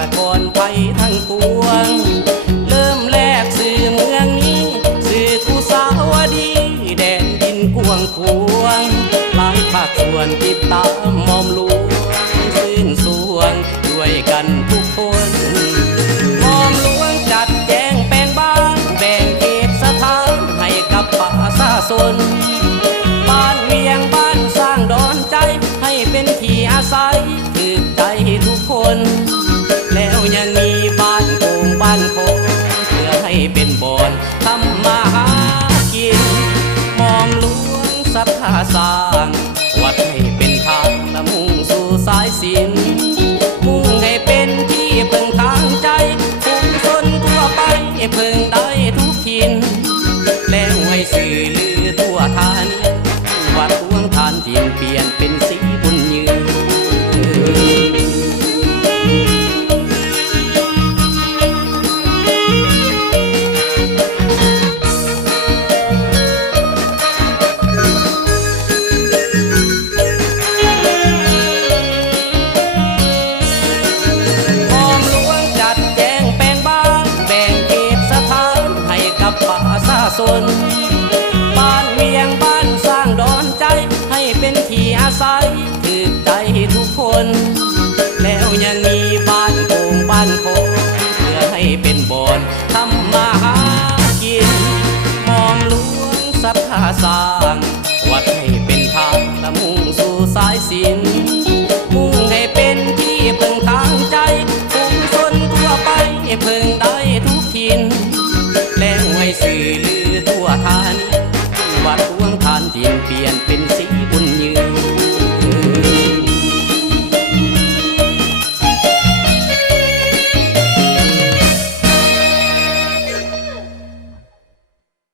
ละครไทยทั้งปวงเริ่มแรกสื่อเมืองนี้สื่อกุสาวดีแดนดินกวางขวงหลายภาคส่วนติดตามมอมหลวงซื่นสวงด้วยกันทุกคนมอมหลวงจัดแจงแปลงบ้านแบ่งเขตสถานให้กับประชาชนบ้านเวียงบ้านสร้างดอนใจให้เป็นที่อาศัยถือใจทุกคนแล้วยังมีบ้านโป่งบ้านโคงเพื่อให้เป็นบ่อนทำมาหากินมอมหลวงศรัทธาสร้างวัดให้เป็นทางและมุ่งสู่สายสิญจน์มุ่งให้เป็นที่พึ่งทางใจผู้ชนทั่วไปพึ่งได้ทุกถิ่นแล้วให้สื่อลือทั่วทานวัดหลวงทานถิ่นเปลี่ยนเป็นสีบุญยืนบ้านเวียงบ้านสร้างดอนใจให้เป็นที่อาศัยถือใจทุกคนแล้วยังมีบ้านโป่งบ้านโคงเพื่อให้เป็นบ่อนทำมาหากินมอมหลวงศรัทธาสร้าง